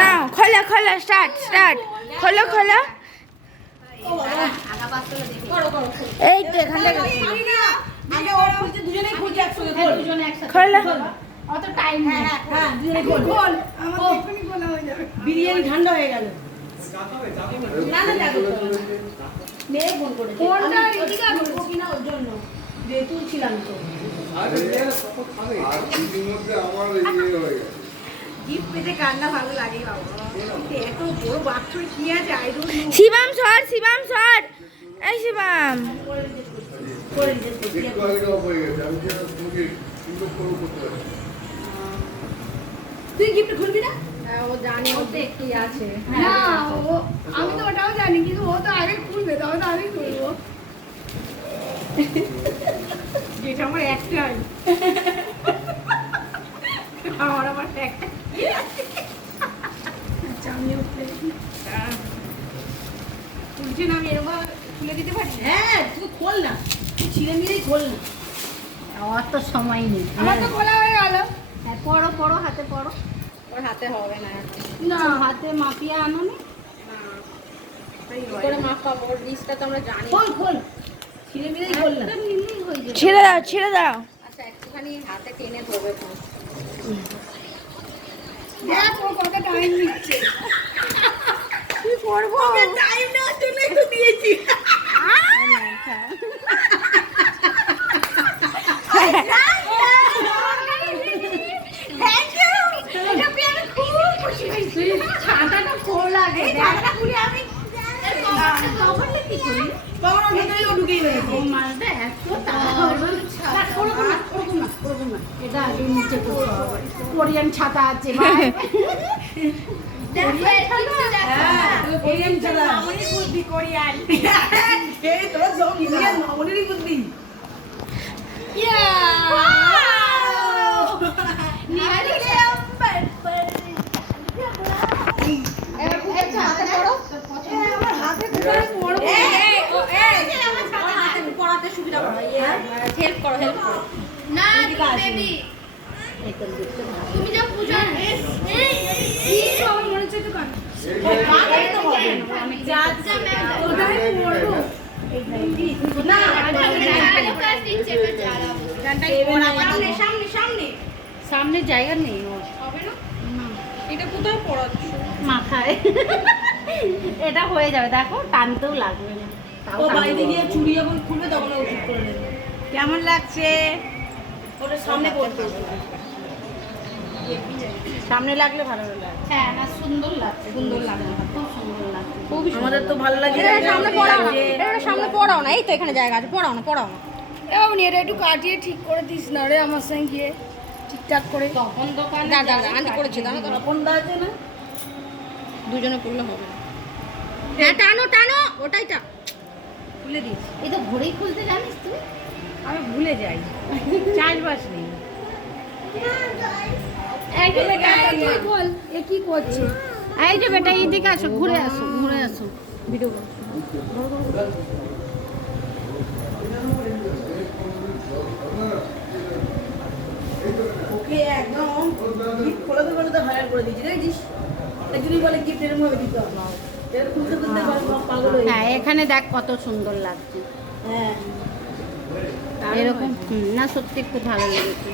না খোলো খোলো স্টার্ট স্টার্ট খোলো খোলো এই তো এখান থেকে খোলো অত টাইম নেই খোল বিরিয়ানি ঠান্ডা হয়ে গেল না না দেখো মেয়ে ফোন করেছে ফোনটা এদিকে আসো কিনা ওর জন্য যে তুলছিলাম তো আরে কত খাবে আর দুদিনের মধ্যে আমার এই হয়ে গেছে গিফট পেতে কান্না ভালো লাগে বাবা এত বড় বাক্সর কি আছে আই ডোন্ট নো শিবাম সর এই শিবাম করে দিতে একটু আগে অফ হয়ে গেছে আমি যেন তোমাকে সুন্দর করে করতে পারি তুই গিফট খুলবি না ও জানে ওতে একটু আছে না ও আমি তো ওটাও জানি কিন্তু ও তো আগে খুলবে তবে তো আমি খুলবো যেটা আমার একটাই আমার আবার একটা আচ্ছা আমি ওকে খুলছি না আমি এরকম খুলে দিতে পারি হ্যাঁ তুই খোল না তুই ছিঁড়ে মিলেই খোল না অত সময় নেই আমার তো খোলা হয়ে গেল হ্যাঁ পড়ো পড়ো হাতে পড়ো ওর হাতে হবে না না হাতে মাপিয়া আনো নি কি করে মাপ পাবো ওর লিস্টটা তো আমরা জানি খোল খোল ছিঁড়ে মিলেই খোল না একদম নিলেই হয়ে যাবে ছেড়ে দাও আচ্ছা একটুখানি হাতে টেনে ধরবে তো দেখ ও কত টাইম নিচ্ছে কি করব ওকে টাইম না তুলে তো দিয়েছি থ্যাংক ইউ এটা পেয়ে আমি খুব খুশি হয়েছি ছাতাটা খোল লাগে ছাতাটা খুলে আমি কভারটা কি করি বাবা ওর ভিতরেই ও ঢুকেই গেছে ও মালটা এত তাড়াহুড়ো ওরকম না এটা আগে নিচে করতে হবে কোরিয়ান ছাতা আছে ভাই কোরিয়ান ছাড়া মামনি বুদ্ধি কোরিয়ান এই তো সব ইন্ডিয়ান মামনিরই বুদ্ধি হেল্প করো না বেবি তুমি যা পূজা এই সব মনে হচ্ছে তো কান আমি যা ওটাই পড়বো না আগে ক্লাস দিচ্ছে সামনে সামনে সামনে জায়গা নেই ওর হবে না এটা কোথায় পড়াচ্ছ মাথায় এটা হয়ে যাবে দেখো টানতেও লাগবে না ও বাইরে গিয়ে চুড়ি যখন খুলবে তখন ও ঠিক করে নেবে কেমন লাগছে ওটা সামনে পড়তে সামনে লাগলে ভালো লাগে হ্যাঁ না সুন্দর লাগছে সুন্দর লাগছে খুব সুন্দর লাগছে খুব আমাদের তো ভালো লাগে সামনে পড়াও না এটা সামনে পড়াও না এই তো এখানে জায়গা আছে পড়াও না এমনি এটা একটু কাটিয়ে ঠিক করে দিস না রে আমার সঙ্গে গিয়ে ঠিকঠাক করে তখন দোকানে আন্টি করেছি দাঁড়া তখন দা আছে না দুজনে পড়লে হবে হ্যাঁ টানো টানো ওটাই টা খুলে দিস এই তো ঘড়ি খুলতে জানিস তুই আমি ভুলে যাই চাষবাস নেই এই যে বেটা তুই বল এ কি করছে এই যে বেটা এইদিকে আসো ঘুরে আসো ভিডিও কর ওকে একদম গিফট খোলাতে হায়ার করে দিয়েছি দেখছিস একজনই বলে গিফট এরকম ভাবে দিতে হবে এরকম খুলতে খুলতে পাগল হয়ে হ্যাঁ এখানে দেখ কত সুন্দর লাগছে হ্যাঁ এরকম না সত্যি খুব ভালো লেগেছে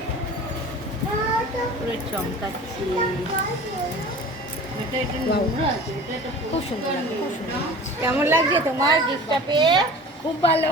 পুরো চমকাচ্ছে এটা একটু নোংরা আছে এটা খুব সুন্দর লাগছে খুব সুন্দর কেমন লাগছে তোমার গিফটটা পেয়ে খুব ভালো